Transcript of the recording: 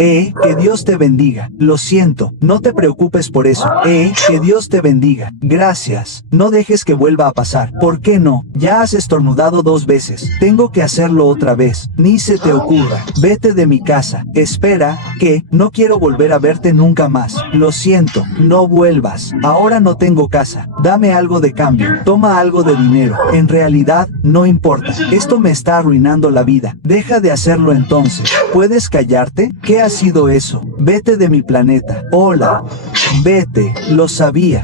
Que Dios te bendiga. Lo siento, no te preocupes por eso. Que Dios te bendiga. Gracias. No dejes que vuelva a pasar. ¿Por qué no? Ya has estornudado 2 veces. Tengo que hacerlo otra vez. Ni se te ocurra. Vete de mi casa. Espera, que no quiero volver a verte nunca más. Lo siento, no vuelvas. Ahora no tengo casa. Dame algo de cambio. Toma algo de dinero. En realidad, no importa. Esto me está arruinando la vida. Deja de hacerlo entonces. ¿Puedes callarte? ¿Qué ha sido eso? Vete de mi planeta. Hola. Vete. Lo sabía.